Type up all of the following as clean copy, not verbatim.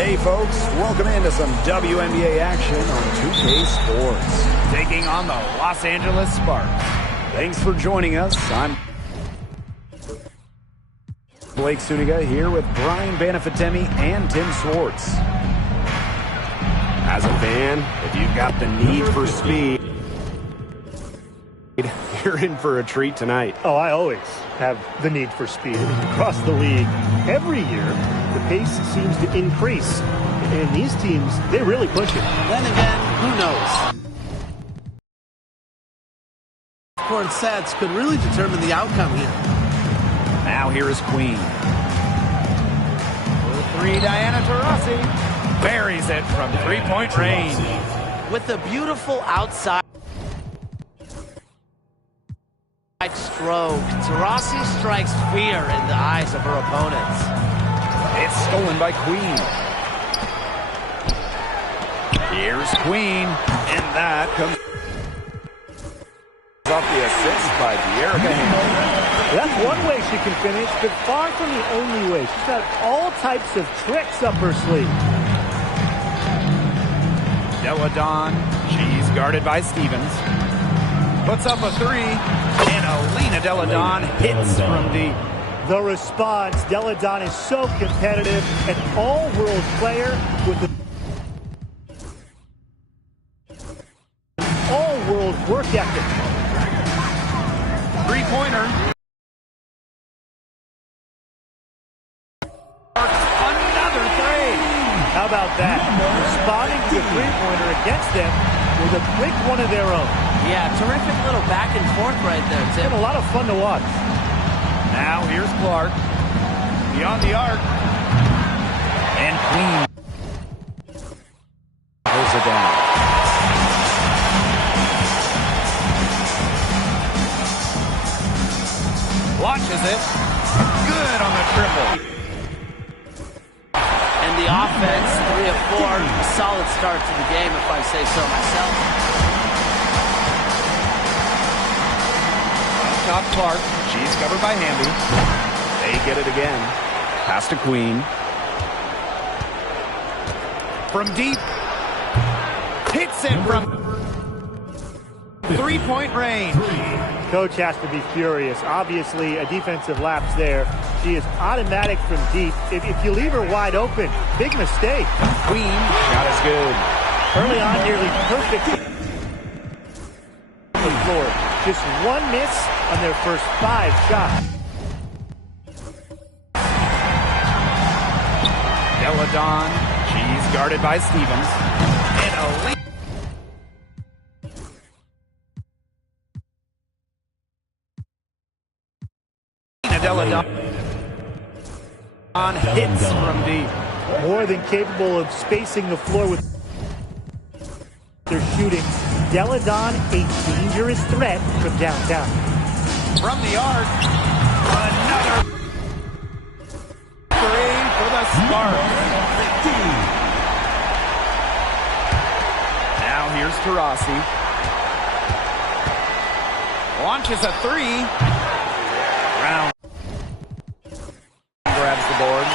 Hey folks, welcome into some WNBA action on 2K Sports. Taking on the Los Angeles Sparks. Thanks for joining us. I'm Blake Suniga here with Brian Banafitemi and Tim Swartz. As a fan, if you've got the need for speed, you're in for a treat tonight. Oh, I always have the need for speed. Across the league, every year, the pace seems to increase. And these teams, they really push it. Then again, who knows? Court sets could really determine the outcome here. Now here is Queen. For three, Diana Taurasi buries it from three-point range. With a beautiful outside stroke, Taurasi strikes fear in the eyes of her opponents. It's stolen by Queen. Here's Queen, and that comes off the assist by Erica Hamilton. That's one way she can finish, but far from the only way. She's got all types of tricks up her sleeve. Della Dawn, she's guarded by Stevens. Puts up a three, and Alina Della Dawn hits from deep. The response, Della Dawn is so competitive, an all-world player with an all-world work ethic. Three-pointer. Another three. How about that? Responding to a three-pointer against them with a quick one of their own. Yeah, terrific little back and forth right there, Tim. It's been a lot of fun to watch. Now here's Clark. Beyond the arc. And Queen pulls it down. Launches it. Good on the triple. And the offense, 3 of 4. A solid start to the game, if I say so myself. Top Clark. She's covered by Hamby. They get it again. Pass to Queen. From deep. Hits it from three-point range. Coach has to be furious. Obviously, a defensive lapse there. She is automatic from deep. If you leave her wide open, big mistake. Queen, shot is good. Early on, nearly perfect on the floor. Just one miss on their first 5 shots. Della Dawn, she's guarded by Stevens. And Alina Della Dawn hits from deep. More than capable of spacing the floor with their shooting. Della Dawn, a dangerous threat from downtown. From the arc, another three for the Sparks. Now here's Taurasi. Launches a three. Brown grabs the board.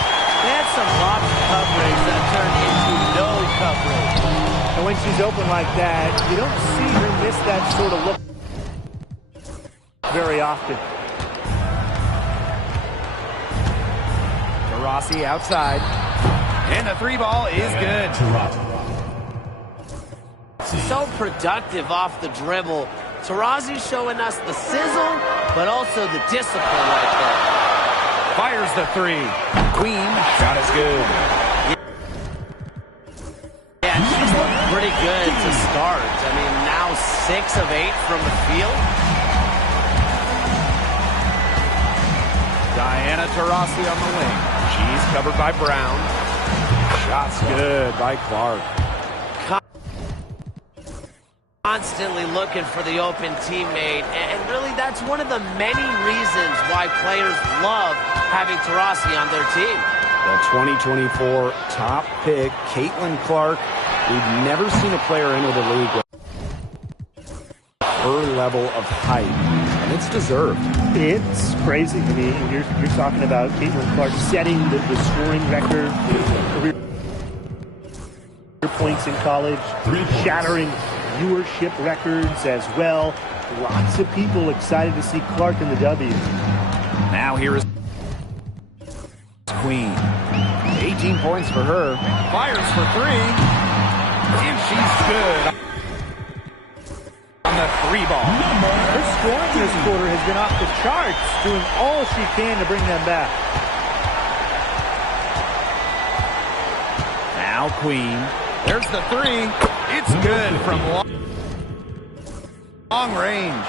They had some lob coverage that turned into no coverage. And when she's open like that, you don't see her miss that sort of look very often. Taurasi outside. And the three ball is good. So productive off the dribble. Taurasi showing us the sizzle, but also the discipline right there. Fires the three. Queen, shot is good. Yeah, she's looked pretty good to start. I mean, now 6 of 8 from the field. Diana Taurasi on the wing. She's covered by Brown. Shot's good by Clark. Constantly looking for the open teammate, and really that's one of the many reasons why players love having Taurasi on their team. The 2024 top pick, Caitlin Clark. We've never seen a player enter the league with her level of height, and it's deserved. It's crazy. I mean, you're talking about Caitlin Clark setting the scoring record. points in college, shattering viewership records as well. Lots of people excited to see Clark in the W. Now here is Queen. 18 points for her. Fires for three. And she's good on the three ball. Her scoring this quarter has been off the charts, doing all she can to bring them back. Now Queen. There's the three. It's good from long range.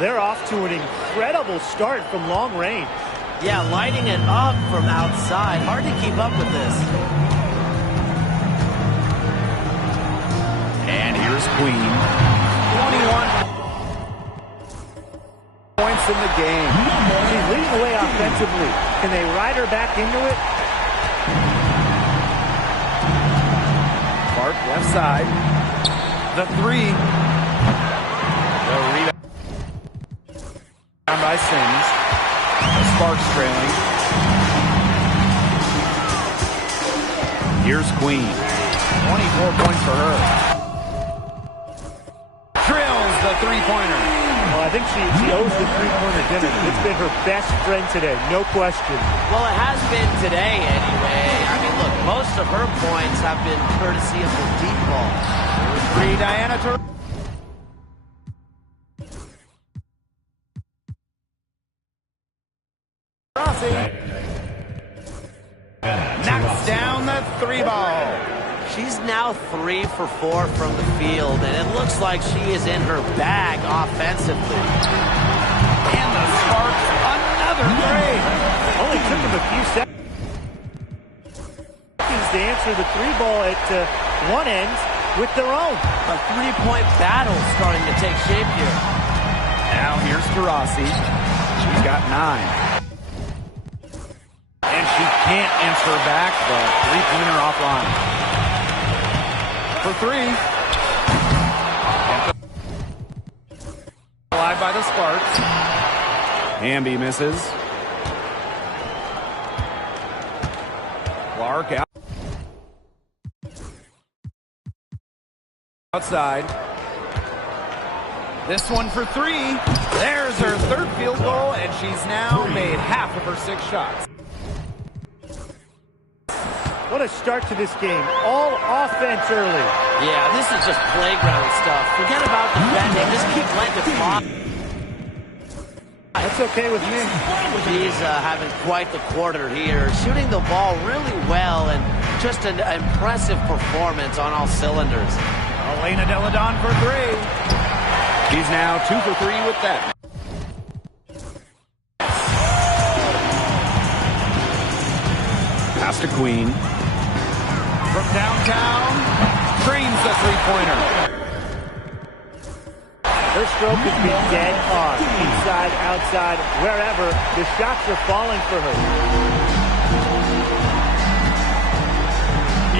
They're off to an incredible start from long range. Yeah, lighting it up from outside. Hard to keep up with this. And here's Queen. 21 points in the game. She's leading the way offensively. Can they ride her back into it? Clark left side. The three. The rebound by Sims. Sparks trailing. Here's Queen. 24 points for her. Drills the three-pointer. Well, I think she owes the three-pointer dinner. It's been her best friend today, no question. Well, it has been today anyway. I mean, look, most of her points have been courtesy of the deep ball. Three, Diana Turner. Knocks down the three ball. She's now 3 for 4 from the field, and it looks like she is in her bag offensively. And the Sparks, another three. Only took them a few seconds to answer the three ball at one end with their own. A three-point battle starting to take shape here. Now here's Taurasi. She's got 9. And she can't answer back the three-pointer offline. For three. Alive by the Sparks. Hamby misses. Clark out. Outside. This one for three. There's her third field goal, and she's now made half of her 6 shots. What a start to this game. All offense early. Yeah, this is just playground stuff. Forget about defending. Just keep letting it fly. That's okay with me. She's having quite the quarter here. Shooting the ball really well and just an impressive performance on all cylinders. Elena Deladon for three. He's now 2 for 3 with that. Pass to Queen. From downtown, trains the three-pointer. Her stroke has been dead on. Inside, outside, wherever. The shots are falling for her.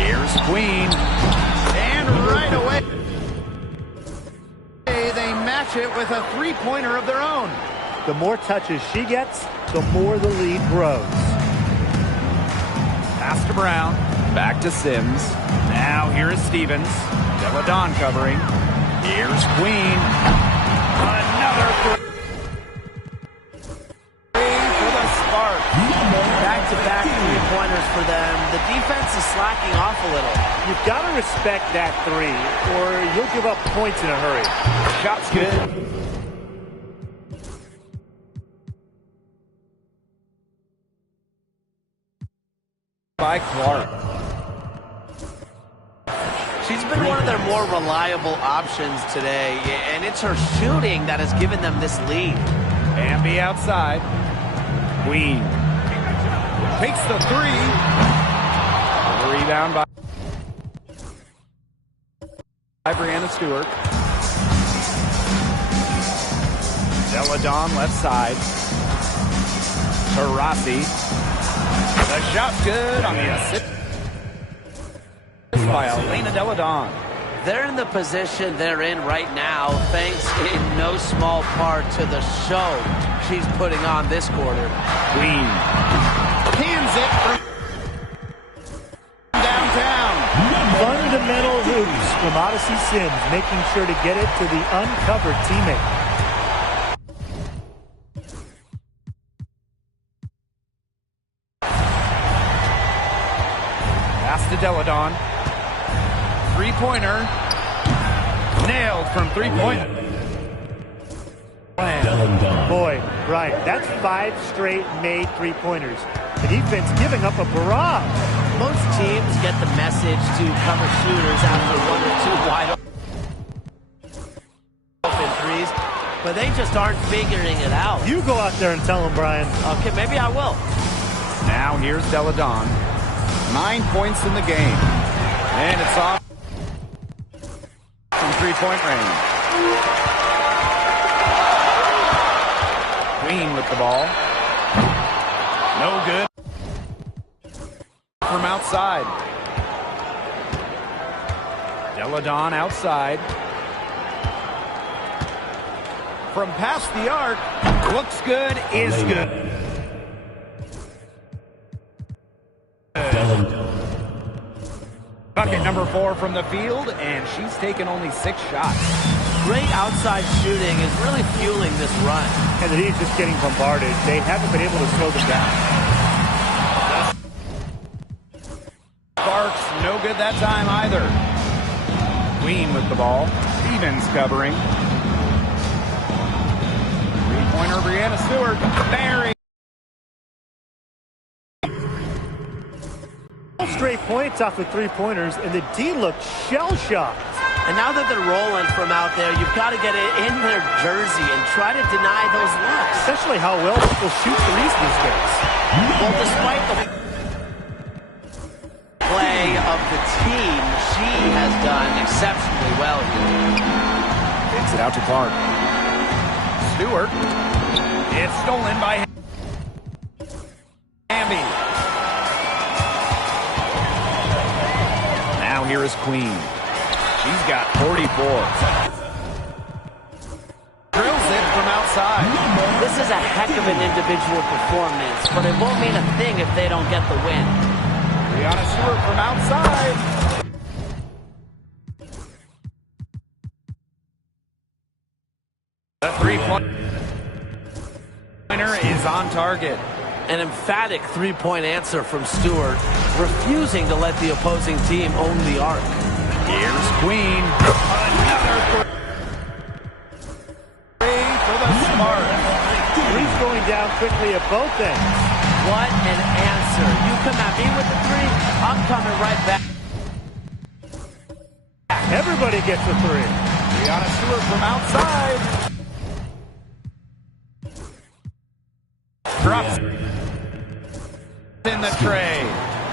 Here's Queen. And right away, they match it with a three-pointer of their own. The more touches she gets, the more the lead grows. Pass to Brown. Back to Sims. Now here is Stevens. Deladon covering. Here's Queen. Another three for the Sparks. Back-to-back three-pointers for them. The defense is slacking off a little. You've got to respect that three, or you'll give up points in a hurry. Shot's good. By Clark. She's been one of their more reliable options today, and it's her shooting that has given them this lead. Hamby outside. Queen takes the three. The rebound by Brianna Stewart. Deladon left side. Taurasi. The shot's good on the assist by Elena Deladon. They're in the position they're in right now, thanks in no small part to the show she's putting on this quarter. Queen cans it from downtown. Fundamental from Odyssey Sims, making sure to get it to the uncovered teammate. Pass to Deladon. Three-pointer. Nailed from three-point. Boy, Brian, that's 5 straight made three-pointers. The defense giving up a barrage. Most teams get the message to cover shooters after 1 or 2 wide open threes, but they just aren't figuring it out. You go out there and tell them, Brian. Okay, maybe I will. Now here's Deladon. 9 points in the game. And it's off from three-point range. Queen with the ball. No good. From outside. Deladon outside. From past the arc. Looks good, is good. Bucket number 4 from the field, and she's taken only 6 shots. Great outside shooting is really fueling this run. And the Heat's just getting bombarded. They haven't been able to slow them down. Sparks, no good that time either. Queen with the ball. Stevens covering. Three-pointer, Brianna Stewart. Barry. Straight points off of three-pointers, and the D looked shell-shocked. And now that they're rolling from out there, you've got to get it in their jersey and try to deny those looks. Especially how well people shoot threes these days. Well, despite the play of the team, she has done exceptionally well here. Takes it out to Clark. Stewart. It's stolen by Hamby. Now here is Queen. She's got 44. Drills it from outside. This is a heck of an individual performance, but it won't mean a thing if they don't get the win. Brianna Stewart from outside. The three-pointer is on target. An emphatic three-point answer from Stewart, refusing to let the opposing team own the arc. Here's Queen. Another three for the Sparks. Three's going down quickly at both ends. What an answer. You come at me with the three, I'm coming right back. Everybody gets a three. Brianna Stewart from outside. Drops in the tray.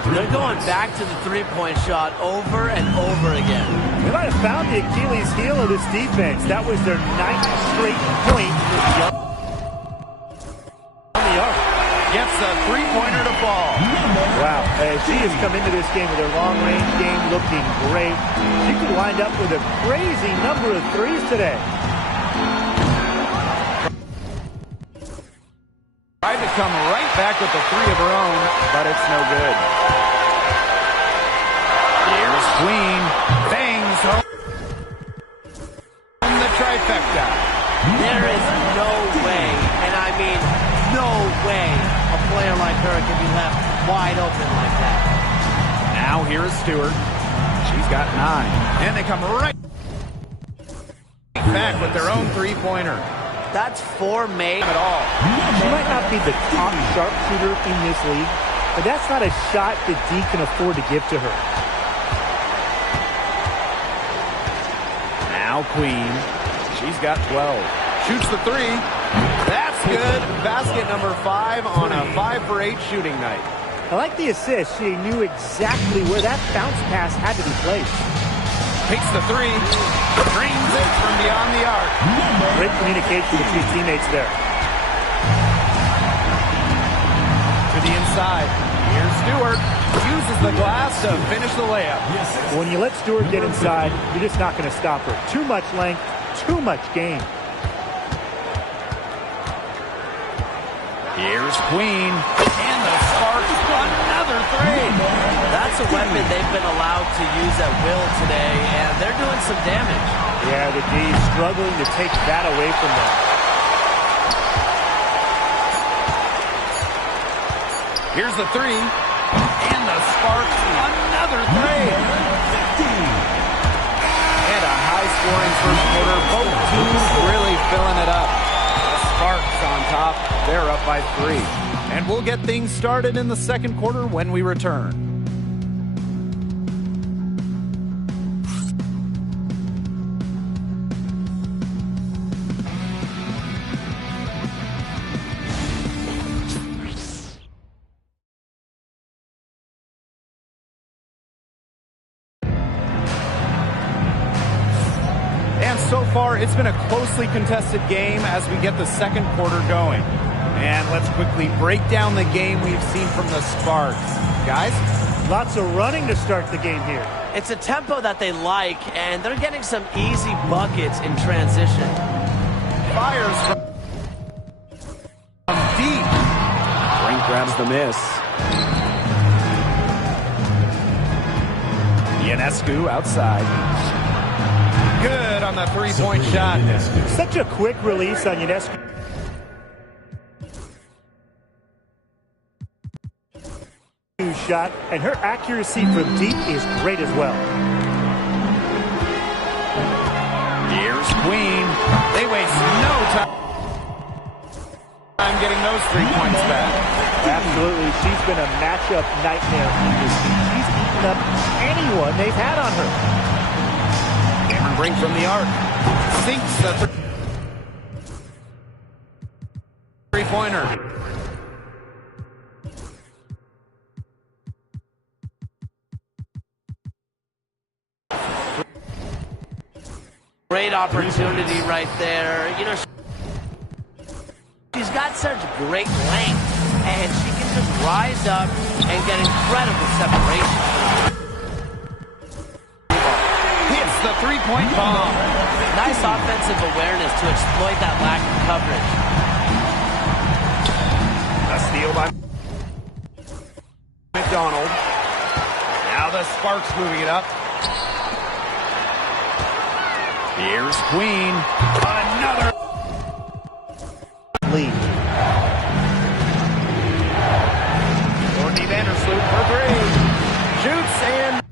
They're going back to the three-point shot over and over again. They might have found the Achilles heel of this defense. That was their 9th straight point on the arc. Gets a three-pointer to fall. Wow, she has come into this game with her long-range game looking great. She could wind up with a crazy number of threes today. Tried to come right back with the three of her own, but it's no good. Here's Queen. Bangs home the trifecta. There is no way, and I mean no way, a player like her can be left wide open like that. Now here is Stewart. She's got 9. And they come right back with their own three-pointer. That's 4 made At all. She might not be the top sharpshooter in this league, but that's not a shot that D can afford to give to her. Now Queen. She's got 12. Shoots the three. That's good. Basket number 5 on a 5 for 8 shooting night. I like the assist. She knew exactly where that bounce pass had to be placed. Takes the three. Drains it from beyond the arc. Great communication between teammates there. To the inside. Here's Stewart. Uses the glass to finish the layup. When you let Stewart get inside, you're just not going to stop her. Too much length, too much game. Here's Queen. And the Sparks, another three. That's a weapon they've been allowed to use at will today, and they're doing some damage. Yeah, the D struggling to take that away from them. Here's the three. And the Sparks, another three. And a high-scoring first quarter. Both teams really filling it up. The Sparks on top. They're up by 3. And we'll get things started in the second quarter when we return. So far, it's been a closely contested game as we get the second quarter going. And let's quickly break down the game we've seen from the Sparks. Guys? Lots of running to start the game here. It's a tempo that they like, and they're getting some easy buckets in transition. Fires from deep. Brink grabs the miss. Ionescu outside. Good on the three-point shot. Such a quick release on Ionescu. Shot, and her accuracy from deep is great as well. Here's Queen. They waste no time getting those 3 points back. Absolutely. She's been a matchup nightmare. She's eaten up anyone they've had on her. Brink from the arc. Sinks the three-pointer. Great opportunity right there. You know, she's got such great length, and she can just rise up and get incredible separation. The three-point bomb. Nice offensive awareness to exploit that lack of coverage. A steal by McDonald. Now the Sparks moving it up. Here's Queen. Another lead. Courtney Vandersloot for 3. Shoots and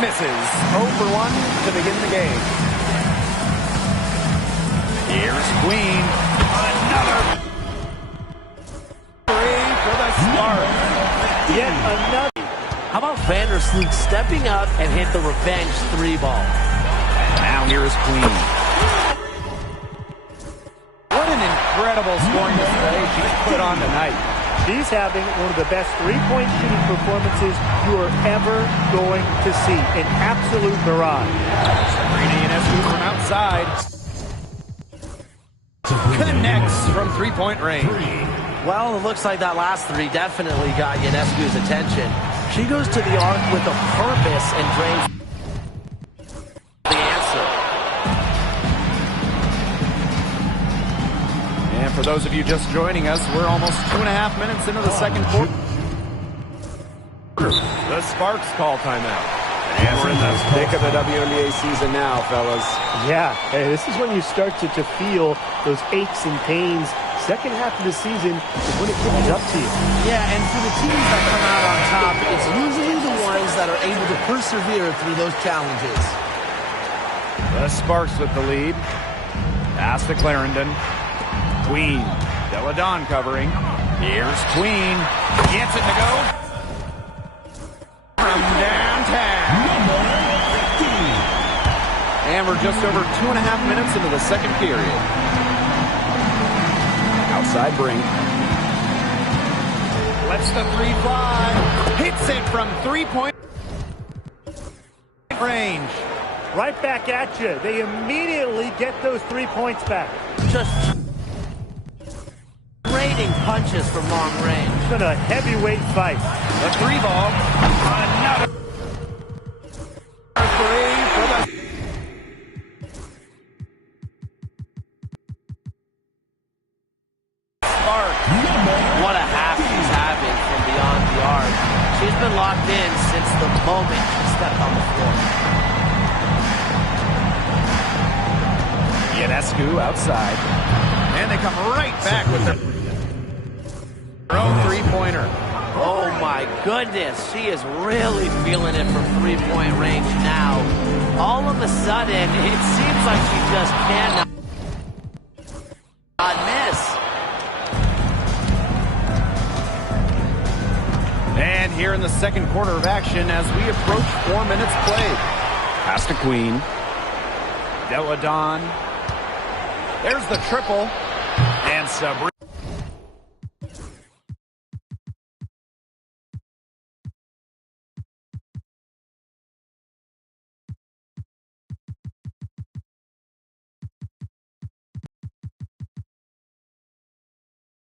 misses. 0 for 1 to begin the game. Here's Queen. Another 3 for the Sparks. Yet another. How about Vandersloot stepping up and hit the revenge 3 ball? Now here's Queen. What an incredible scoring display she's put on tonight. She's having one of the best three-point shooting performances you are ever going to see. An absolute mirage. Sabrina Ionescu from outside. Connects from three-point range. Well, it looks like that last 3 definitely got Ionescu's attention. She goes to the arc with a purpose and drains the answer. And for those of you just joining us, we're almost 2.5 minutes into the second quarter. The Sparks call timeout. And we're in the thick of the WNBA season now, fellas. Yeah, hey, this is when you start to feel those aches and pains. Second half of the season is when it catches up to you. Yeah, and for the teams that come out on top, it's usually the ones that are able to persevere through those challenges. The Sparks with the lead. Pass to Clarendon. Queen. Deladon covering. Here's Queen. Gets it to go. From downtown. And we're just over 2.5 minutes into the second period. Outside Brink. Lets the 3 fly. Hits it from 3-point range. Right back at you. They immediately get those 3 points back. Just trading punches from long range. It's been a heavyweight fight. The 3 ball. Another 3 for the Sparks. What a half she's having from beyond the arc. She she's been locked in since the moment she stepped on the floor. Ionescu outside. And they come right back with their own three-pointer. Oh my goodness, she is really feeling it from three-point range now. All of a sudden, it seems like she just cannot miss. And here in the second quarter of action as we approach 4 minutes played. Pass to Queen. Deladon. There's the triple. And Sabrina.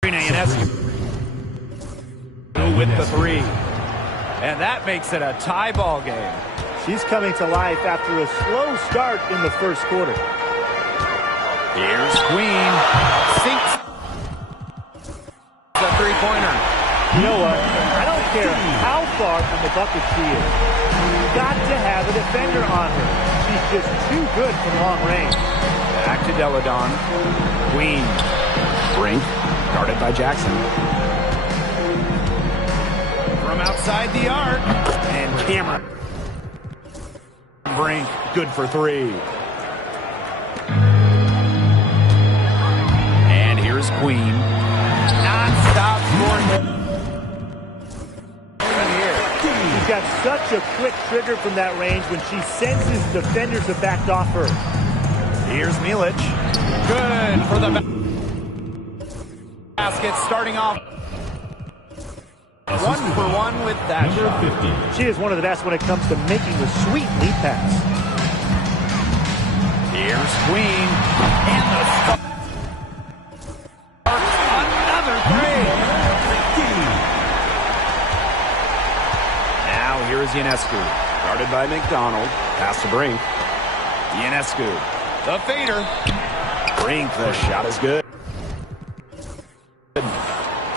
Ionescu with the three. And that makes it a tie ball game. She's coming to life after a slow start in the first quarter. Here's Queen. Sinks the three-pointer. You know what? I don't care how far from the bucket she is. You've got to have a defender on her. She's just too good from long range. Back to Deladon. Queen. Brink. Guarded by Jackson. From outside the arc. And Cameron. Brink. Good for three. And here's Queen. Non-stop scoring. She's got such a quick trigger from that range when she senses defenders have backed off her. Here's Milic. Good for the basket, starting off 1-for-1 with that shot. She is one of the best when it comes to making the sweet lead pass. Here's Queen. And the start. Another three. Now here is Ionescu. Guarded by McDonald. Pass to Brink. Ionescu. The fader. Brink, the shot is good.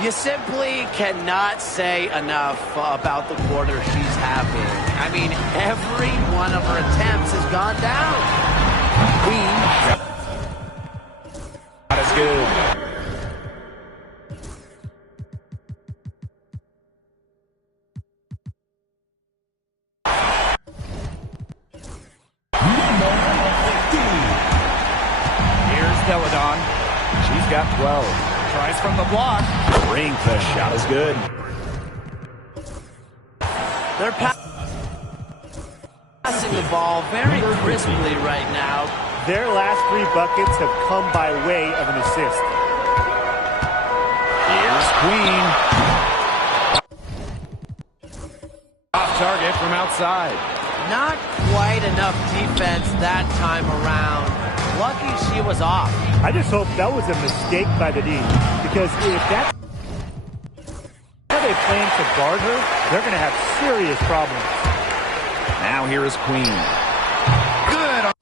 You simply cannot say enough about the quarter she's having. I mean, every one of her attempts has gone down. Queen. That is good. Here's Deladon. She's got 12. Tries from the block. Brink, the shot is good. They're passing the ball very crisply right now. Their last three buckets have come by way of an assist. Here's Queen. Off target from outside. Not quite enough defense that time around. Lucky she was off. I just hope that was a mistake by the D, because if that's how they plan to guard her, they're going to have serious problems. Now here is Queen. Good on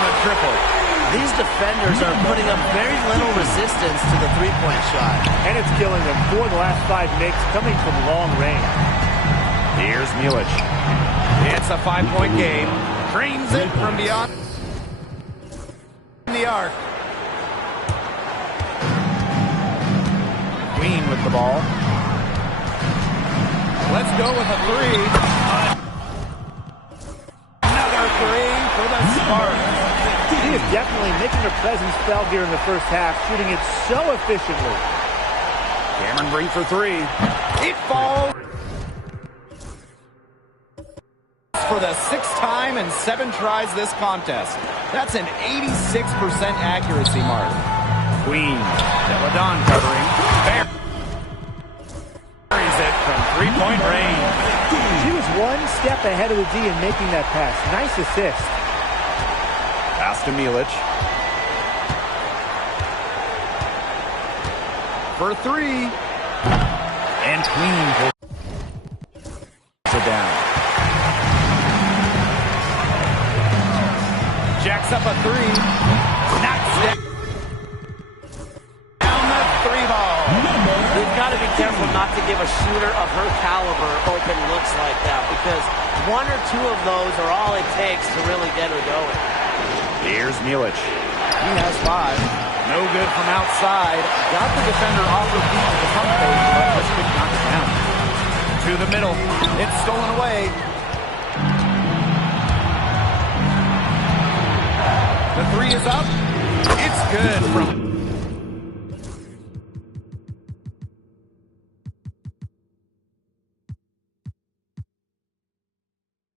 the triple. These defenders are putting up very little resistance to the three-point shot. And it's killing them. 4 of the last 5 makes coming from long range. Here's Milic. It's a 5-point game. Drains it from beyond the arc. Queen with the ball. Let's go with a three. Another three for the Sparks. She is definitely making her presence felt here in the first half, shooting it so efficiently. Cameron Brink for three. It falls for the 6th time in 7 tries this contest. That's an 86% accuracy mark. Queen. Deladon covering. Buries it from 3-point range. She was 1 step ahead of the D in making that pass. Nice assist. Pass to Milic. For three. And Queen pulls it down. Jacks up a three. Knocks it down the 3 ball. They've got to be careful not to give a shooter of her caliber open looks like that, because one or two of those are all it takes to really get her going. Here's Milic. He has 5. No good from outside. Got the defender off her feet at the pump fake, but just couldn't knock it down. To the middle. It's stolen away. The 3 is up. It's good from...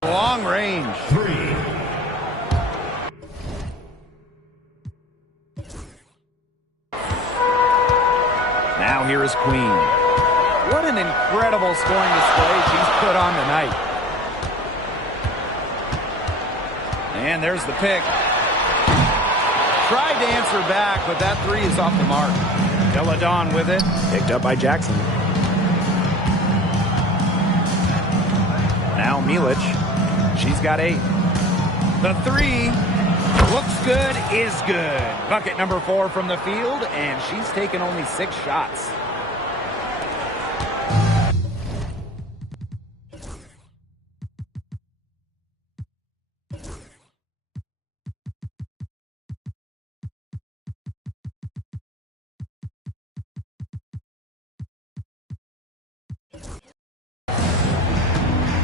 long range. 3. Now here is Queen. What an incredible scoring display she's put on tonight. And there's the pick. Tried to answer back, but that 3 is off the mark. Deladon with it. Picked up by Jackson. Now Milic. She's got 8. The 3 looks good, is good. Bucket number 4 from the field, and she's taken only 6 shots.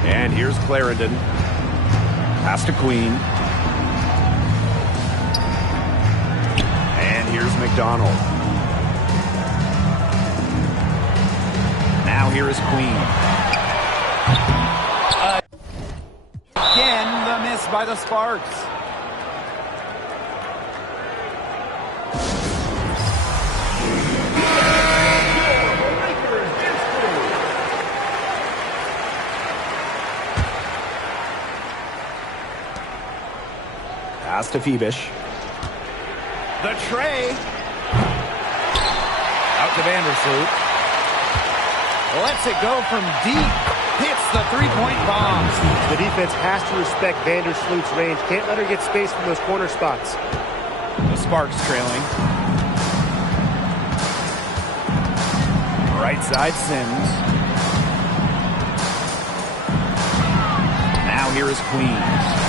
And here's Clarendon. Pass to Queen. And here's McDonald. Now here is Queen. Again, the miss by the Sparks. Pass to Phoebish. The tray. Out to Vandersloot. Lets it go from deep. Hits the three-point bomb. The defense has to respect Vandersloot's range. Can't let her get space from those corner spots. The Sparks trailing. Right side Sims. Now here is Queen.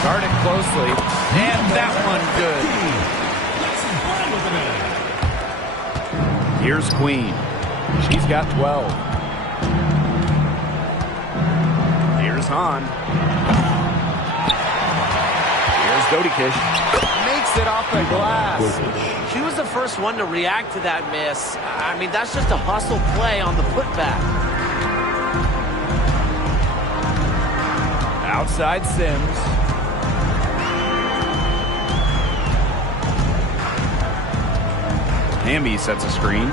Guarded closely. And that one good. Here's Queen. She's got 12. Here's Hahn. Here's Dodikish. Makes it off the glass. She was the first one to react to that miss. I mean, that's just a hustle play on the putback. Outside Sims. Hamby sets a screen.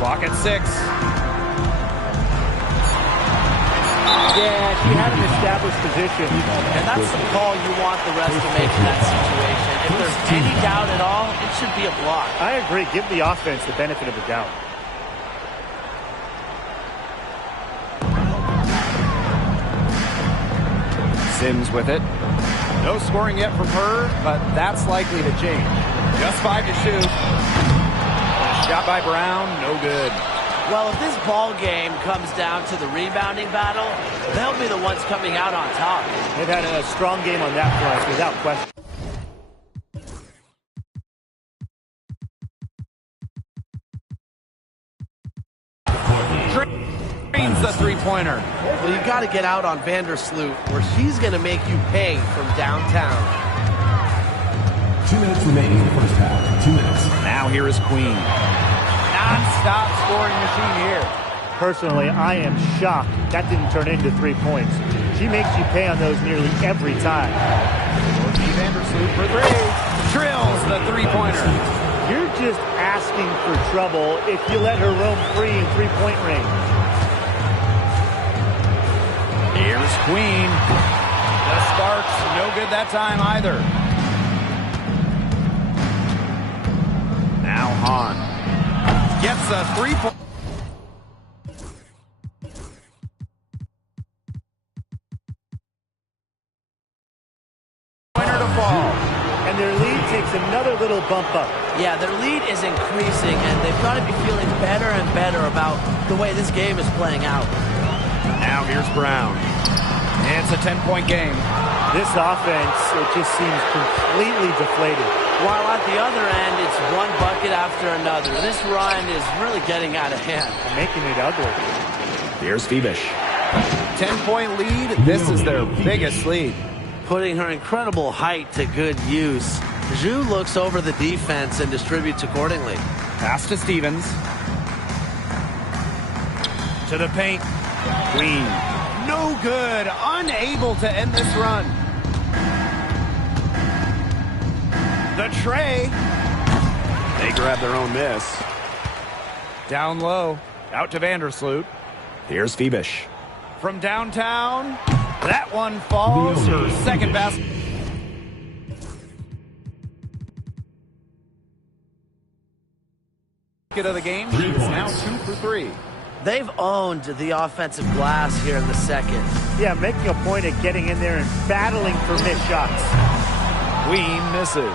Clock at 6. Yeah, she had an established position. And that's the call you want the rest to make in that situation. If there's any doubt at all, it should be a block. I agree. Give the offense the benefit of the doubt. Sims with it. No scoring yet from her, but that's likely to change. Just 5 to shoot. Shot by Brown, no good. Well, if this ball game comes down to the rebounding battle, they'll be the ones coming out on top. They've had a strong game on that front, without question. Drains the three-pointer. Well, you got to get out on Vandersloot, where she's going to make you pay from downtown. 2 minutes remaining in the first half. 2 minutes. Now here is Queen. Non-stop scoring machine here. Personally, I am shocked that didn't turn into 3 points. She makes you pay on those nearly every time. Vandersloot for 3. Drills the three-pointer. You're just asking for trouble if you let her roam free in three-point range. Here's Queen. The Sparks, no good that time either. Now Hahn gets a three-point. Pointer to fall. And their lead takes another little bump up. Yeah, their lead is increasing, and they've got to be feeling better and better about the way this game is playing out. Now here's Brown. It's a 10-point game. This offense, it just seems completely deflated. While at the other end, it's one bucket after another. This run is really getting out of hand. Making it ugly. Here's Febish. 10-point lead. This is their biggest lead. Putting her incredible height to good use. Zhu looks over the defense and distributes accordingly. Pass to Stevens. To the paint. Queen. No good. Unable to end this run. The tray. They grab their own miss. Down low. Out to Vandersloot. Here's Febish. From downtown. That one falls. Her second basket. Of the game. She's now 2 for 3. They've owned the offensive glass here in the second. Yeah, making a point of getting in there and battling for missed shots. Queen misses.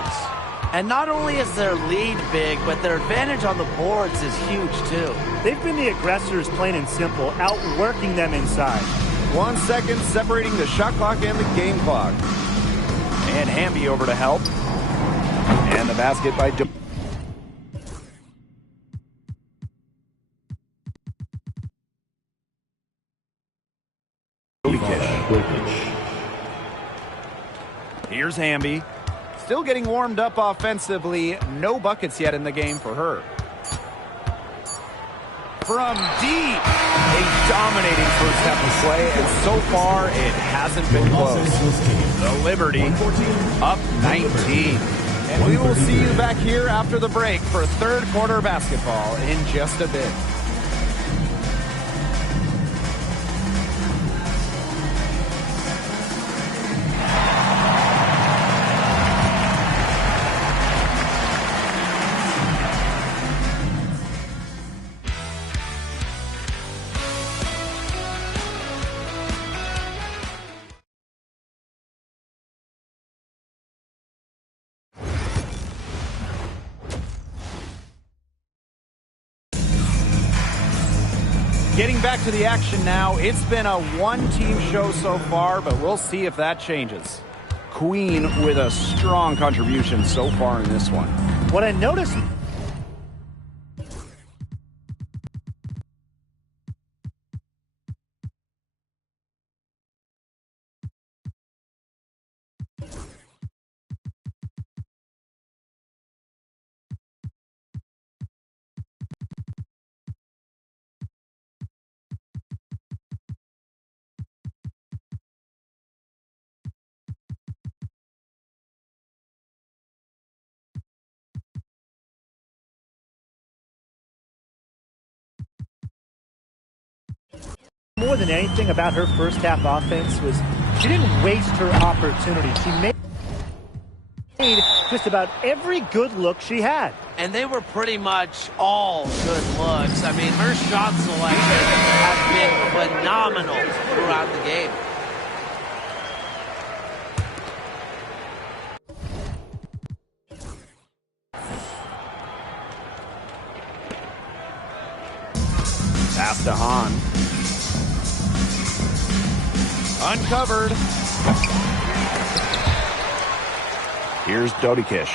And not only is their lead big, but their advantage on the boards is huge too. They've been the aggressors, plain and simple, outworking them inside. 1 second separating the shot clock and the game clock. And Hamby over to help. And the basket by Here's Hamby. Still getting warmed up offensively. No buckets yet in the game for her. From deep. A dominating first half of play, and so far it hasn't been close. The Liberty up 19. And we will see you back here after the break for third quarter basketball in just a bit. Getting back to the action now. It's been a one-team show so far, but we'll see if that changes. Queen with a strong contribution so far in this one. What I noticed... More than anything about her first half offense was she didn't waste her opportunity. She made just about every good look she had. And they were pretty much all good looks. I mean, her shot selection has been phenomenal throughout the game. Pass to Hahn. Uncovered. Here's Dodikish.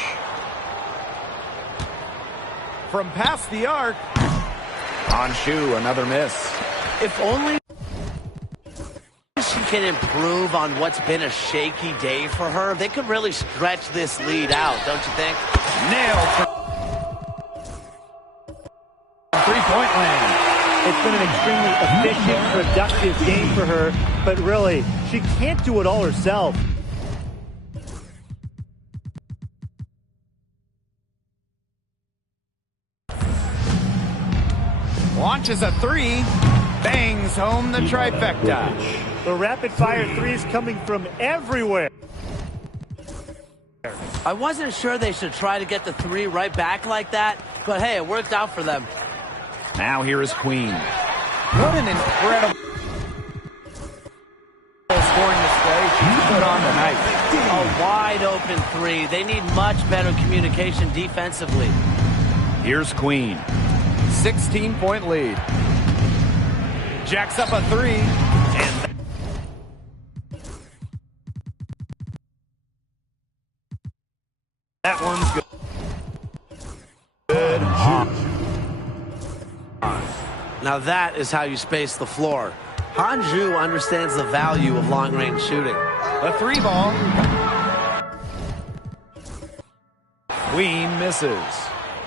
From past the arc. On shoe, another miss. If only she can improve on what's been a shaky day for her, they could really stretch this lead out, don't you think? Nailed from three-point land. It's been an extremely efficient, productive game for her, but really, she can't do it all herself. Launches a three, bangs home the trifecta. The rapid-fire threes coming from everywhere. I wasn't sure they should try to get the three right back like that, but hey, it worked out for them. Now here is Queen. What an incredible scoring display. She's put on tonight. A wide open three. They need much better communication defensively. Here's Queen. 16-point lead. Jacks up a three. And that one's good. Good. Now that is how you space the floor. Hanju understands the value of long-range shooting. A three ball. Queen misses.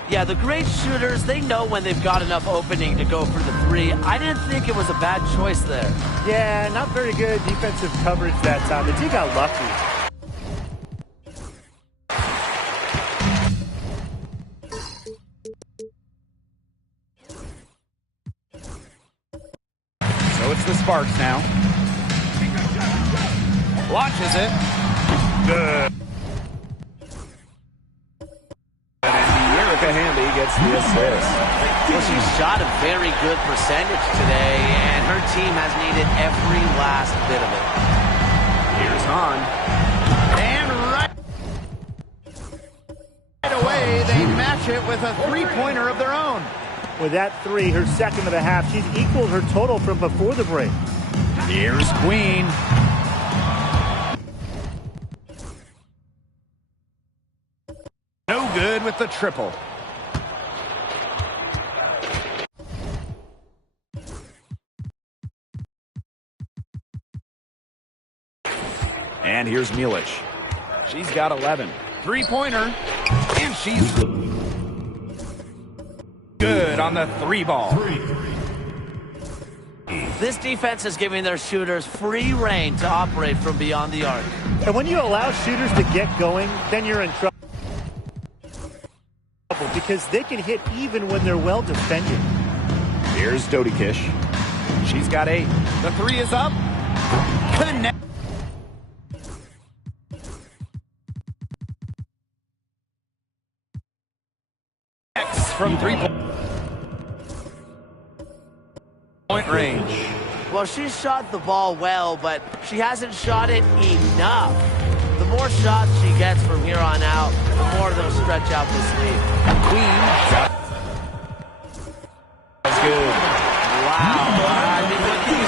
Yeah, the great shooters, they know when they've got enough opening to go for the three. I didn't think it was a bad choice there. Yeah, not very good defensive coverage that time. The team got lucky. So it's the Sparks now. Launches it. Good. Hamby gets the assist. Well, she shot a very good percentage today, and her team has needed every last bit of it. Here's Hahn. And right away, they match it with a three-pointer of their own. With that three, her second of the half, she's equaled her total from before the break. Here's Queen. No good with the triple. And here's Milic. She's got 11. Three-pointer. And she's good on the three ball. This defense is giving their shooters free reign to operate from beyond the arc. And when you allow shooters to get going, then you're in trouble. Because they can hit even when they're well defended. Here's Dodi Kish. She's got 8. The three is up. Connect. From 3-point range. Well, she shot the ball well, but she hasn't shot it enough. The more shots she gets from here on out, the more they'll stretch out this lead. Queen. That's good. Wow. I mean, what can you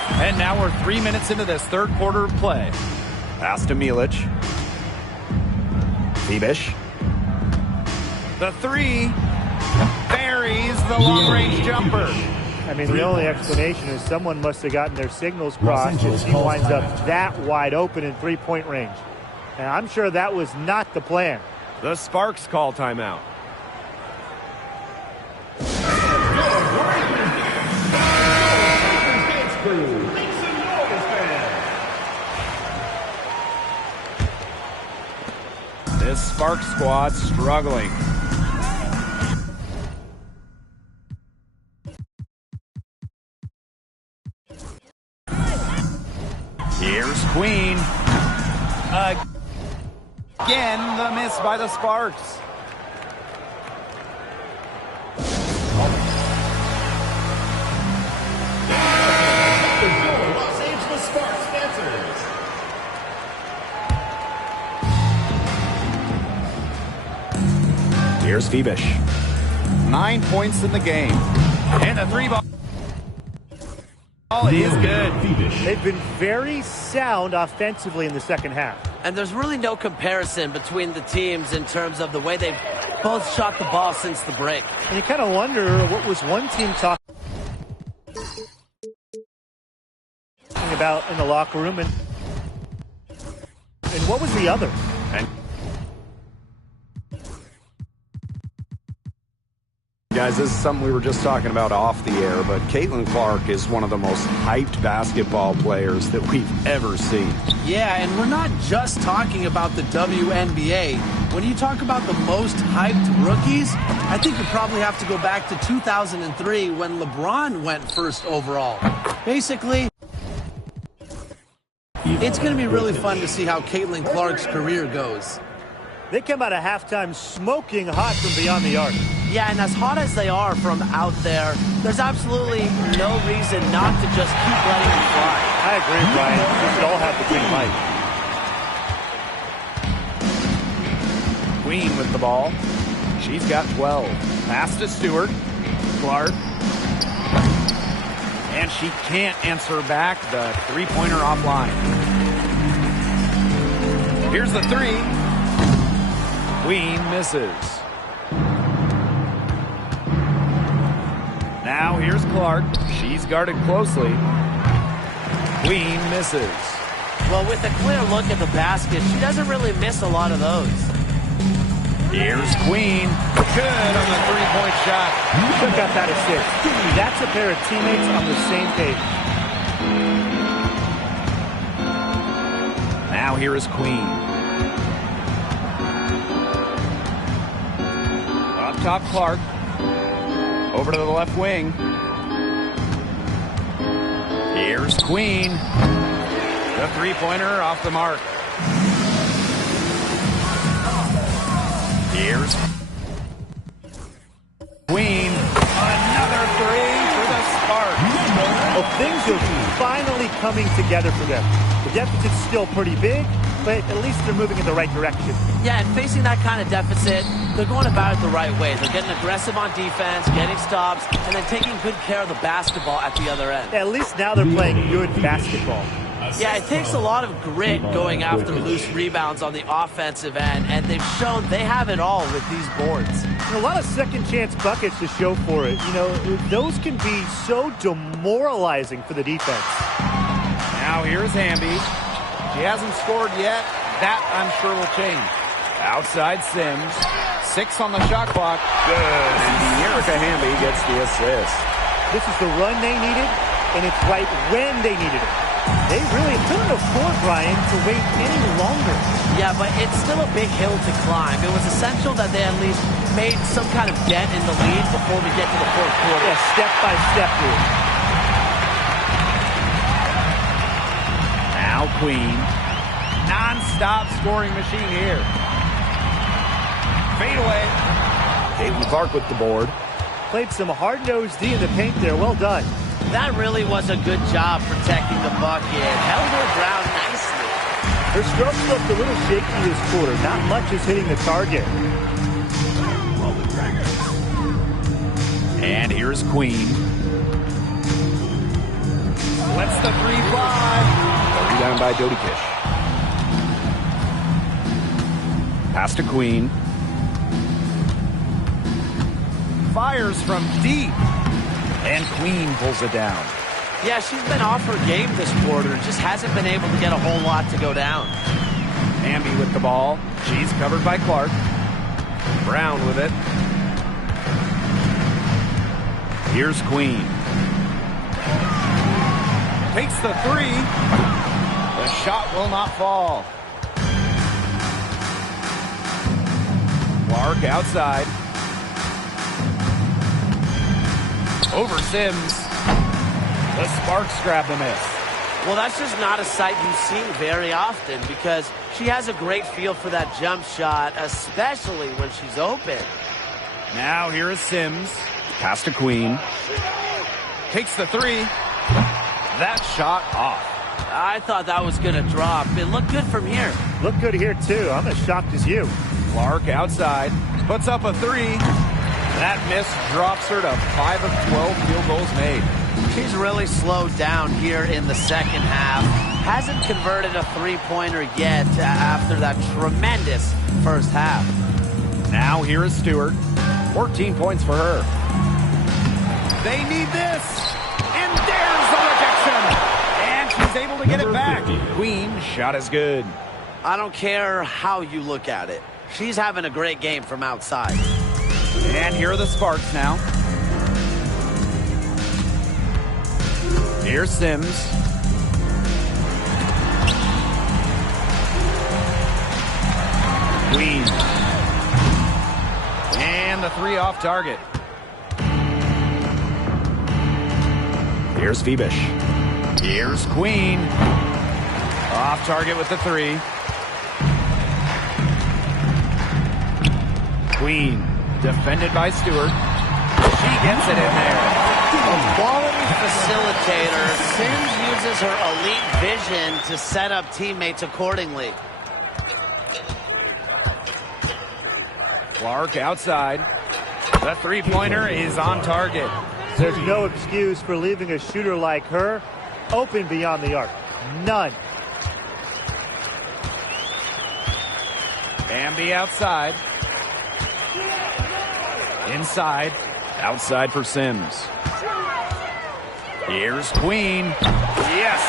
say? And now we're 3 minutes into this third quarter of play. Pass to Milic. Fibish. The three buries the long-range jumper. I mean, the only explanation is someone must have gotten their signals crossed and she winds up that wide open in three-point range. And I'm sure that was not the plan. The Sparks call timeout. This Sparks squad struggling. Here's Queen. Again, the miss by the Sparks. Los Angeles Sparks answers. Here's Fibish. 9 points in the game. And the three ball is good. They've been very sound offensively in the second half. And there's really no comparison between the teams in terms of the way they've both shot the ball since the break. And you kind of wonder what was one team talking about in the locker room and what was the other? And guys, this is something we were just talking about off the air, but Caitlin Clark is one of the most hyped basketball players that we've ever seen. Yeah, and we're not just talking about the WNBA. When you talk about the most hyped rookies, I think you probably have to go back to 2003 when LeBron went first overall. Basically, it's going to be really fun to see how Caitlin Clark's career goes. They come out of halftime smoking hot from beyond the arc. Yeah, and as hot as they are from out there, there's absolutely no reason not to just keep letting them fly. I agree, Brian. We should all have the green light. Queen with the ball. She's got 12. Pass to Stewart. Clark. And she can't answer back the three-pointer offline. Here's the three. Queen misses. Now here's Clark. She's guarded closely. Queen misses. Well, with a clear look at the basket, she doesn't really miss a lot of those. Here's Queen. Good on the three-point shot. Took out that assist. That's a pair of teammates on the same page. Now here is Queen. Up top, Clark. Over to the left wing. Here's Queen. The three-pointer off the mark. Here's Queen. Another three for the Sparks. Well, things are finally coming together for them. The deficit's still pretty big, but at least they're moving in the right direction. Yeah, and facing that kind of deficit, they're going about it the right way. They're getting aggressive on defense, getting stops, and then taking good care of the basketball at the other end. At least now they're playing good basketball. Yeah, it takes a lot of grit going after loose rebounds on the offensive end, and they've shown they have it all with these boards. And a lot of second-chance buckets to show for it. You know, those can be so demoralizing for the defense. Now here's Hamby. She hasn't scored yet. That, I'm sure, will change. Outside Sims. 6 on the shot clock. Good. And Erica Hamby gets the assist. This is the run they needed, and it's right when they needed it. They really couldn't afford, Brian, to wait any longer. Yeah, but it's still a big hill to climb. It was essential that they at least made some kind of dent in the lead before we get to the fourth quarter. Yeah, step-by-step rule. Now Queen. Non-stop scoring machine here. Fade away. Caitlin Clark with the board. Played some hard-nosed D in the paint there. Well done. That really was a good job protecting the bucket. Held her ground nicely. Her strokes looked a little shaky this quarter. Not much is hitting the target. And here's Queen. Lets the three fly. Rebound by Dodi Kish. Pass to Queen. Fires from deep. And Queen pulls it down. Yeah, she's been off her game this quarter. Just hasn't been able to get a whole lot to go down. Hamby with the ball. She's covered by Clark. Brown with it. Here's Queen. Takes the three. The shot will not fall. Clark outside. Over Sims. The Sparks grab the miss. Well, that's just not a sight you see very often because she has a great feel for that jump shot, especially when she's open. Now here is Sims. Pass to Queen. Takes the three. That shot off. I thought that was going to drop. It looked good from here. Looked good here, too. I'm as shocked as you. Clark outside. Puts up a three. That miss drops her to 5 of 12 field goals made. She's really slowed down here in the second half. Hasn't converted a three-pointer yet after that tremendous first half. Now here is Stewart. 14 points for her. They need this. And there's the rejection. And she's able to get it back. Queen shot is good. I don't care how you look at it. She's having a great game from outside. And here are the Sparks now. Here's Sims. Queen. And the three off target. Here's Phoebish. Here's Queen. Off target with the three. Queen. Defended by Stewart. She gets it in there. A quality facilitator. Sims uses her elite vision to set up teammates accordingly. Clark outside. The three-pointer is on target. There's no excuse for leaving a shooter like her open beyond the arc. None. Bambi outside. Inside. Outside for Sims. Here's Queen. Yes!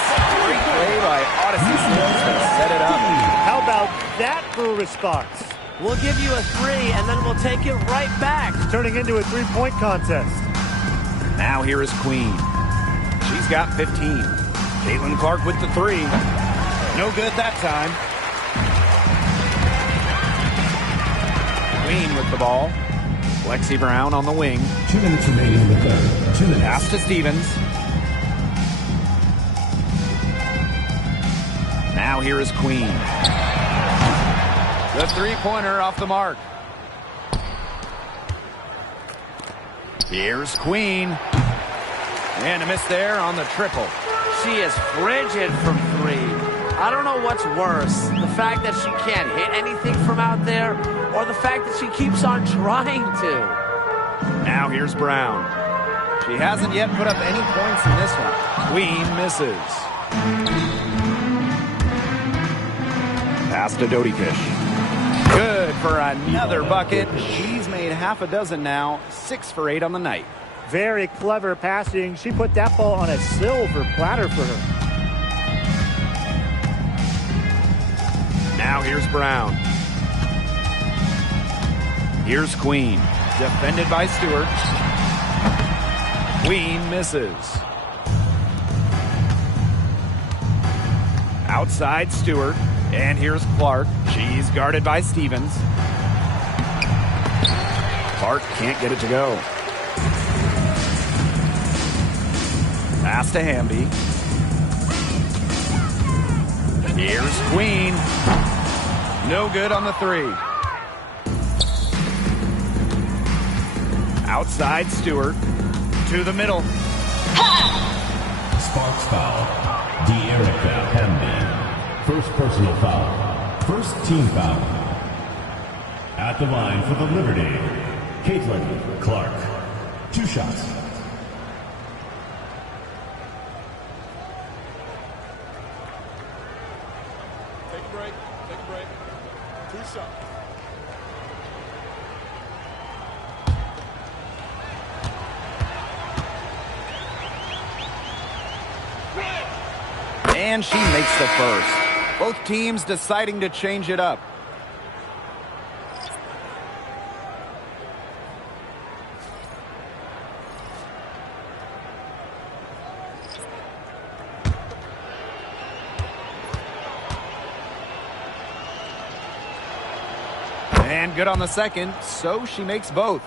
Great play by Odyssey Sims to set it up. How about that for a response? We'll give you a 3, and then we'll take it right back. Turning into a three-point contest. Now here is Queen. She's got 15. Caitlin Clark with the 3. No good that time. Queen with the ball. Lexi Brown on the wing. 2 minutes remaining in the third. 2 minutes. Pass to Stevens. Now here is Queen. The three-pointer off the mark. Here's Queen. And a miss there on the triple. She is frigid from 3. I don't know what's worse, the fact that she can't hit anything from out there, or the fact that she keeps on trying to. Now here's Brown. She hasn't yet put up any points in this one. Queen misses. Pass to Dodikish. Good for another bucket. She's made half a dozen now. 6 for 8 on the night. Very clever passing. She put that ball on a silver platter for her. Now here's Brown. Here's Queen. Defended by Stewart. Queen misses. Outside Stewart. And here's Clark. She's guarded by Stevens. Clark can't get it to go. Pass to Hamby. Here's Queen. No good on the 3. Outside Stewart. To the middle. Sparks foul. De'Erica Hamby. First personal foul. First team foul. At the line for the Liberty, Caitlin Clark. 2 shots. Take a break. Take a break. 2 shots. And she makes the first. Both teams deciding to change it up. And good on the second, so she makes both.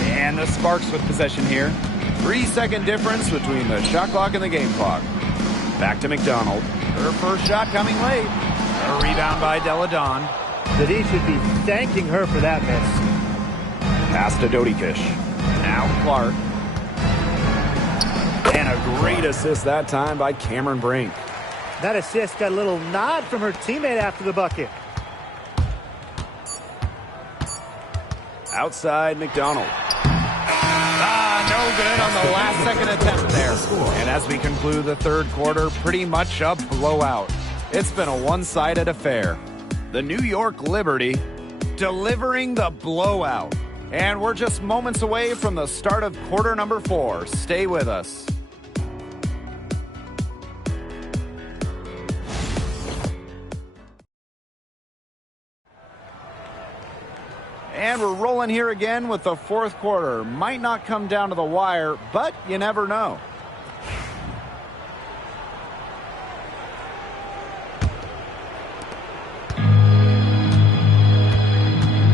And the Sparks with possession here. 3-second difference between the shot clock and the game clock. Back to McDonald. Her first shot coming late. A rebound by Deladon. That should be thanking her for that miss. Pass to Dodikish. Now Clark. And a great assist that time by Cameron Brink. That assist got a little nod from her teammate after the bucket. Outside McDonald. No good on the last second attempt there. And as we conclude the third quarter, pretty much a blowout. It's been a one-sided affair. The New York Liberty delivering the blowout. And we're just moments away from the start of quarter number 4. Stay with us. And we're rolling here again with the fourth quarter. Might not come down to the wire, but you never know.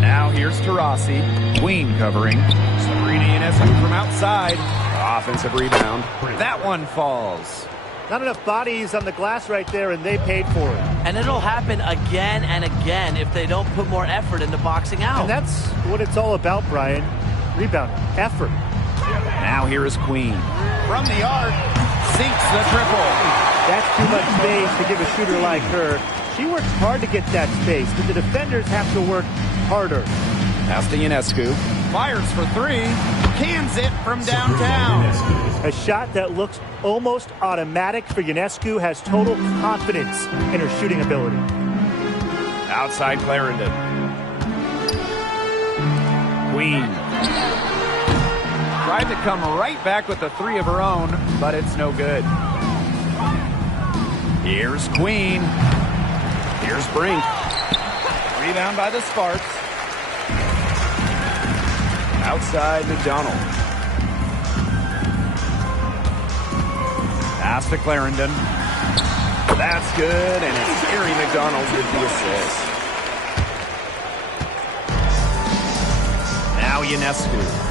Now here's Taurasi. Queen covering. Sabrina Ionescu from outside. Offensive rebound. That one falls. Not enough bodies on the glass right there, and they paid for it. And it'll happen again and again if they don't put more effort into boxing out. And that's what it's all about, Brian. Rebound, effort. Now here is Queen. From the arc, sinks the triple. That's too much space to give a shooter like her. She works hard to get that space, but the defenders have to work harder. Pass to Ionescu. Fires for three. Cans it from downtown. A shot that looks almost automatic for Ionescu has total confidence in her shooting ability. Outside Clarendon. Queen. Tried to come right back with the three of her own, but it's no good. Here's Queen. Here's Brink. Rebound by the Sparks. Outside McDonald. Pass to Clarendon. That's good, and it's Gary McDonald with the assist. Now Ionescu.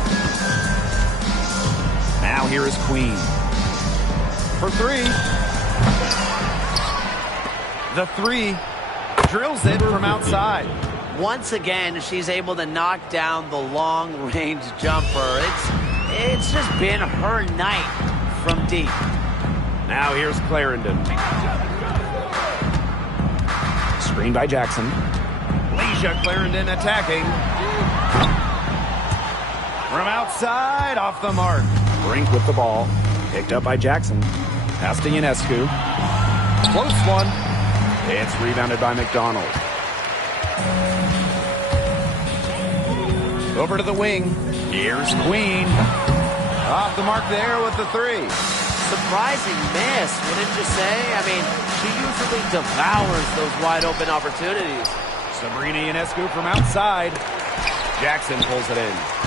Now here is Queen. For three. The three. Drills it from outside. Once again, she's able to knock down the long-range jumper. It's just been her night from deep. Now here's Clarendon. Screen by Jackson. Leisha Clarendon attacking. From outside, off the mark. Brink with the ball. Picked up by Jackson. Pass to Ionescu. Close one. It's rebounded by McDonald. Over to the wing. Here's Queen. Off the mark there with the three. Surprising miss, wouldn't you say? I mean, she usually devours those wide open opportunities. Sabrina Ionescu from outside. Jackson pulls it in.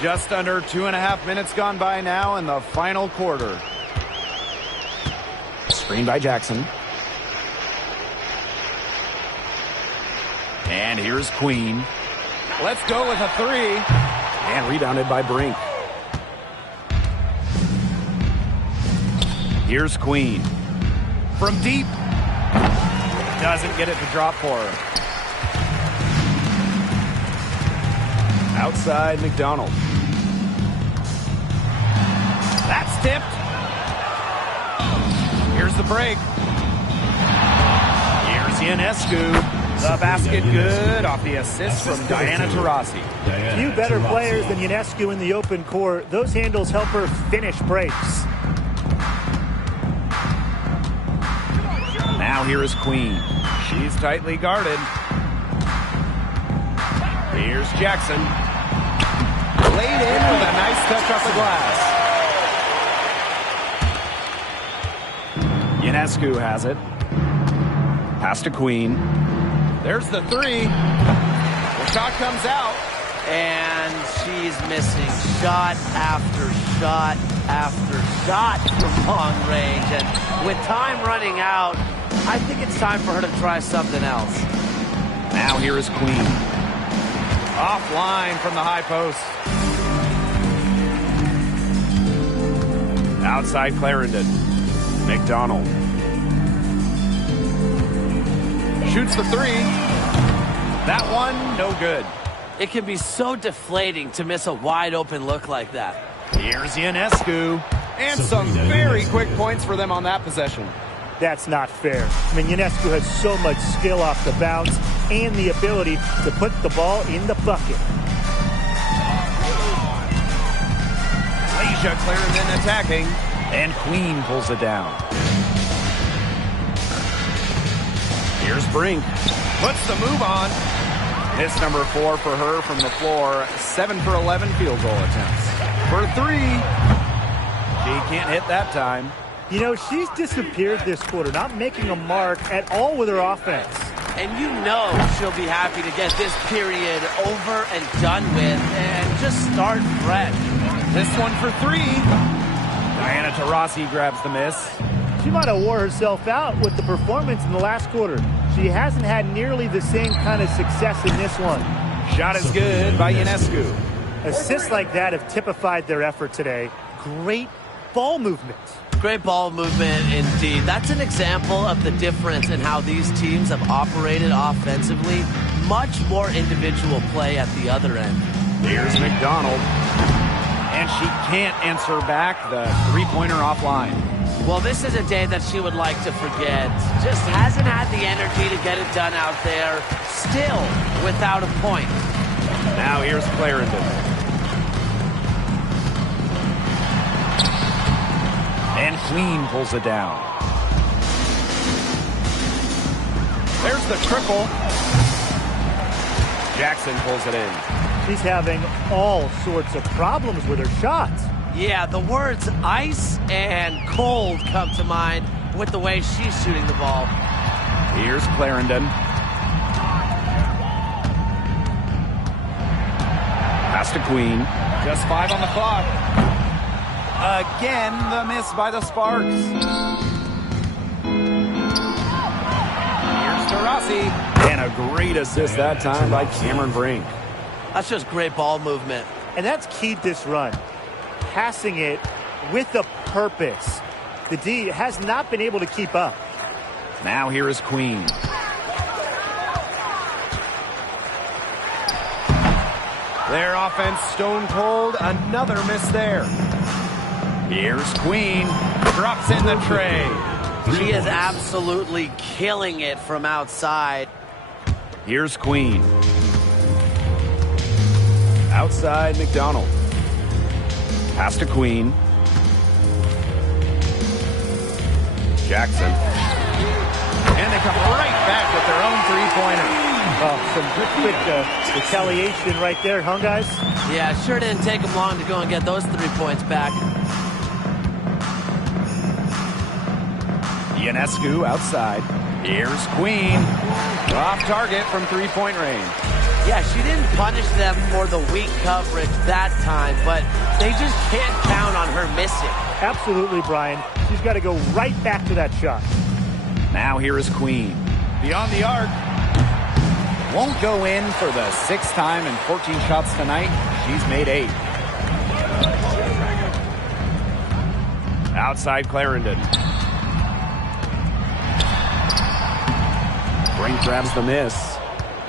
Just under 2.5 minutes gone by now in the final quarter. Screen by Jackson. And here's Queen. Let's go with a three. And rebounded by Brink. Here's Queen. From deep. Doesn't get it to drop for her. Outside McDonald. That's tipped. Here's the break. Here's Ionescu. The basket good off the assist from Diana Taurasi. Few better players than Ionescu in the open court. Those handles help her finish breaks. Now here is Queen. She's tightly guarded. Here's Jackson. Laid in with a nice touch off the glass. Ionescu has it. Pass to Queen. There's the three. The shot comes out. And she's missing shot after shot after shot from long range. And with time running out, I think it's time for her to try something else. Now here is Queen. Offline from the high post. Outside Clarendon. McDonald. Shoots the three. That one, no good. It can be so deflating to miss a wide open look like that. Here's Ionescu. And some very quick points for them on that possession. That's not fair. I mean, Ionescu has so much skill off the bounce and the ability to put the ball in the bucket. Leisha Clarendon attacking. And Queen pulls it down. Here's Brink. Puts the move on. Miss number 4 for her from the floor. 7 for 11 field goal attempts. For 3. She can't hit that time. You know, she's disappeared this quarter, not making a mark at all with her offense. And you know she'll be happy to get this period over and done with and just start fresh. This one for 3. Diana Taurasi grabs the miss. She might have wore herself out with the performance in the last quarter. She hasn't had nearly the same kind of success in this one. Shot is good by Ionescu. Assists like that have typified their effort today. Great ball movement. Great ball movement indeed. That's an example of the difference in how these teams have operated offensively. Much more individual play at the other end. Here's McDonald. And she can't answer back the three-pointer offline. Well, this is a day that she would like to forget. Just hasn't had the energy to get it done out there. Still without a point. Now here's Clarendon. And Queen pulls it down. There's the triple. Jackson pulls it in. She's having all sorts of problems with her shots. Yeah, the words ice and cold come to mind with the way she's shooting the ball. Here's Clarendon. Pass to Queen. Just 5 on the clock. Again, the miss by the Sparks. Here's to Rossi. And a great assist that time by Cameron Brink. That's just great ball movement. And that's keyed this run. Passing it with a purpose. The D has not been able to keep up. Now here is Queen. Their offense stone cold. Another miss there. Here's Queen. Drops in the tray. She is absolutely killing it from outside. Here's Queen. Outside McDonald. Pass to Queen. Jackson. And they come right back with their own three-pointer. Oh, some good quick retaliation right there, huh, guys? Yeah, sure didn't take them long to go and get those 3 points back. Ionescu outside. Here's Queen. Off target from three-point range. Yeah, she didn't punish them for the weak coverage that time, but they just can't count on her missing. Absolutely, Brian. She's got to go right back to that shot. Now here is Queen. Beyond the arc. Won't go in for the 6th time in 14 shots tonight. She's made 8. Outside Clarendon. Brink grabs the miss.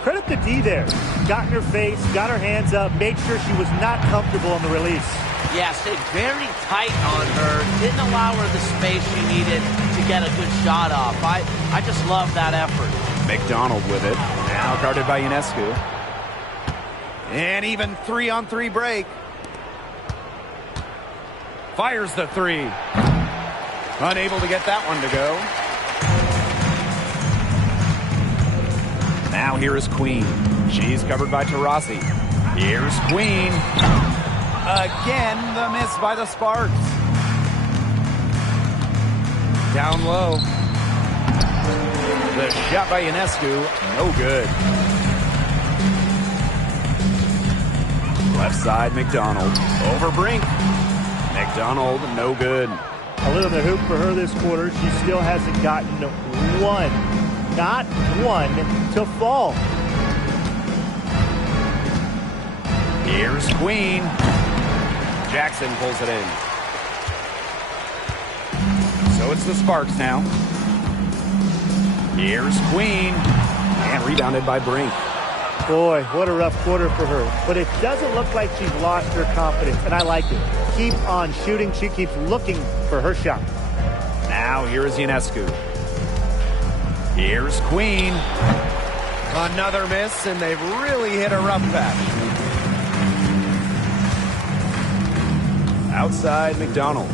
Credit the D there. Got in her face, got her hands up, made sure she was not comfortable on the release. Yeah, stayed very tight on her. Didn't allow her the space she needed to get a good shot off. I just love that effort. McDonald with it. Now guarded by Ionescu. And even 3-on-3 break. Fires the 3. Unable to get that one to go. Now here is Queen. She's covered by Taurasi. Here's Queen. Again, the miss by the Sparks. Down low. The shot by Ionescu, no good. Left side, McDonald. Over Brink. McDonald, no good. A little in the hoop for her this quarter. She still hasn't gotten one. Not one to fall. Here's Queen. Jackson pulls it in. So it's the Sparks now. Here's Queen. And rebounded by Brink. Boy, what a rough quarter for her. But it doesn't look like she's lost her confidence, and I like it. Keep on shooting. She keeps looking for her shot. Now here is Ionescu. Here's Queen. Another miss, and they've really hit a rough patch. Outside McDonald.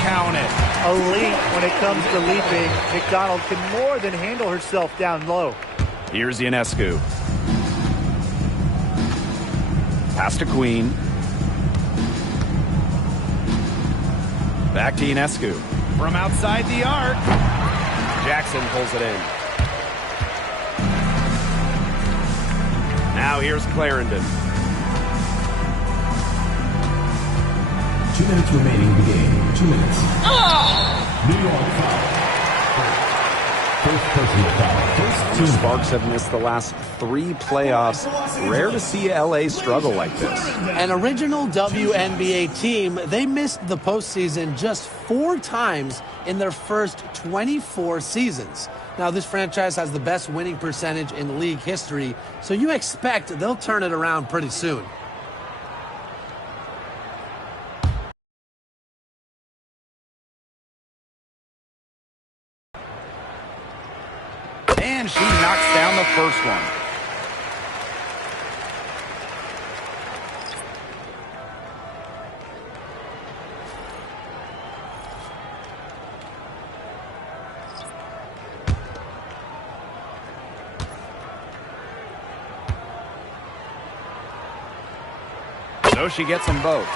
Count it. Elite when it comes to leaping. McDonald can more than handle herself down low. Here's Ionescu. Pass to Queen. Back to Ionescu. From outside the arc. Jackson pulls it in. Now here's Clarendon. 2 minutes remaining in the game. 2 minutes. New York foul. First personal foul. First team Sparks have missed the last 3 playoffs. Rare to see LA struggle like this. An original WNBA team, they missed the postseason just 4 times in their first 24 seasons. Now, this franchise has the best winning percentage in league history, so you expect they'll turn it around pretty soon. And she knocks down the first one. So she gets them both.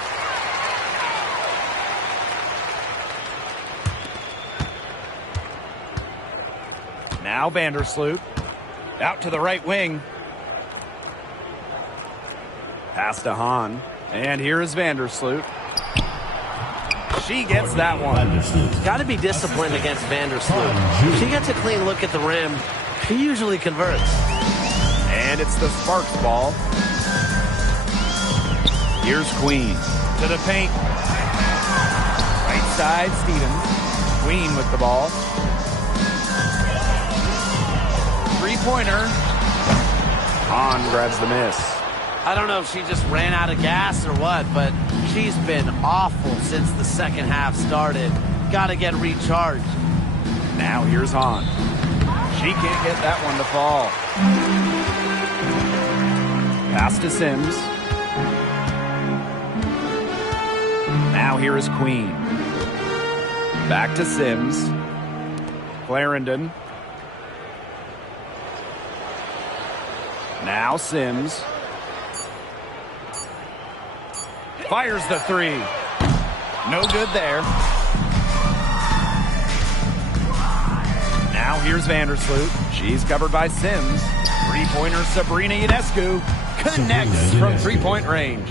Now Vandersloot. Out to the right wing. Pass to Hahn. And here is Vandersloot. She gets that one. Got to be disciplined against Vandersloot. If she gets a clean look at the rim, she usually converts. And it's the Sparks ball. Here's Queen to the paint. Right side, Stevens. Queen with the ball. Three-pointer. Hahn grabs the miss. I don't know if she just ran out of gas or what, but she's been awful since the second half started. Got to get recharged. Now here's Hahn. She can't get that one to fall. Pass to Sims. Now here is Queen. Back to Sims. Clarendon. Now Sims. Fires the 3. No good there. Now here's Vandersloot. She's covered by Sims. Three-pointer Sabrina Ionescu connects from three-point range.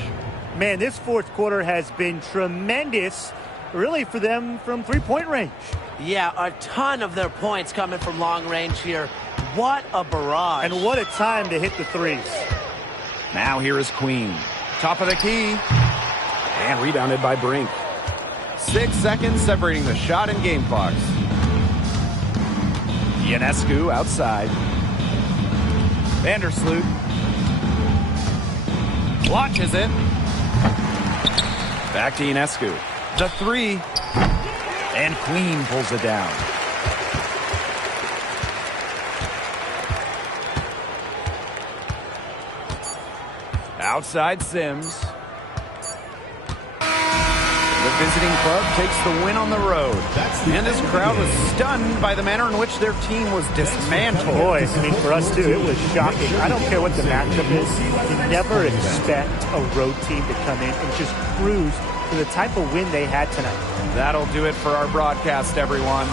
Man, this fourth quarter has been tremendous, really, for them from three-point range. Yeah, a ton of their points coming from long range here. What a barrage. And what a time to hit the threes. Now here is Queen. Top of the key. And rebounded by Brink. 6 seconds separating the shot and game clocks. Ionescu outside. Vandersloot. Launches it. Back to Ionescu. The 3. And Queen pulls it down. Outside Sims. The visiting club takes the win on the road. And this crowd was stunned by the manner in which their team was dismantled. Boy, I mean, for us too, it was shocking. I don't care what the matchup is. You never expect a road team to come in and just cruise to the type of win they had tonight. That'll do it for our broadcast, everyone.